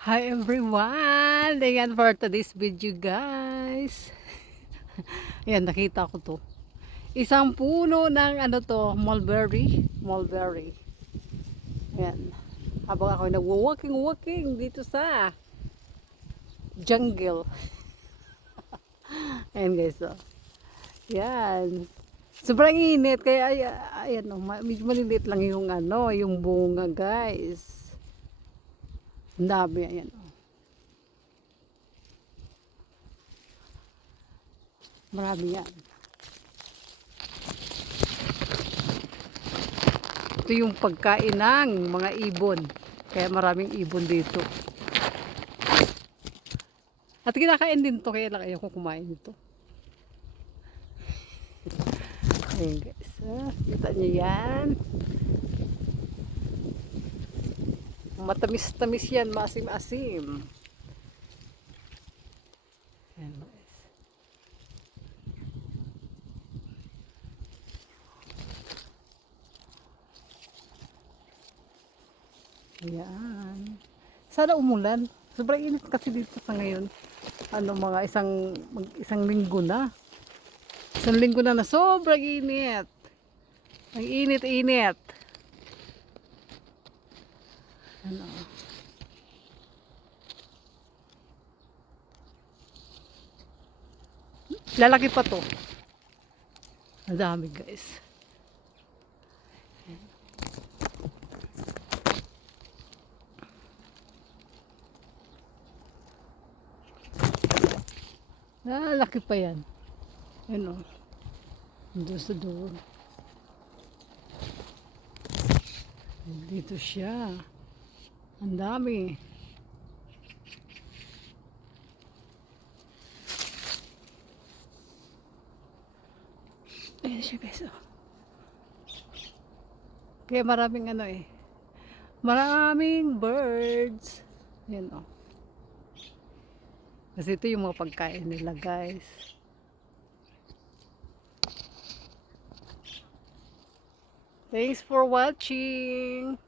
Hi everyone! Ayan for today's video guys. Ayan, nakita ko to. Isang puno ng ano to, mulberry. Mulberry. Ayan. Habang ako nagwo-walking dito sa jungle. Ayan guys, oh. Ayan. Sobrang init kaya ayan, oh, medyo maliliit lang yung ano, yung bunga guys. Ang dami, ayan, oh. Marami yan. Ito yung pagkain ng mga ibon. Kaya maraming ibon dito. At kinakain din to, kaya lang ayoko kumain nito. Ayan guys. Kita nyo yan. Matamis-tamis yan. Maasim-asim. Ayan guys. Ayan. Sana umulan. Sobrang init kasi dito sa ngayon. Ano, mga isang linggo na. Isang linggo na sobrang init. Ang init-init. Ano. Lalaki pa to. Ang dami guys. Laki pa yan. Ano. Doon sa doon. Dito siya. Ang dami. Ayan siya guys. Oh. Kaya maraming ano eh. Maraming birds. Ayan oh. Kasi ito yung mga pagkain nila guys. Thanks for watching.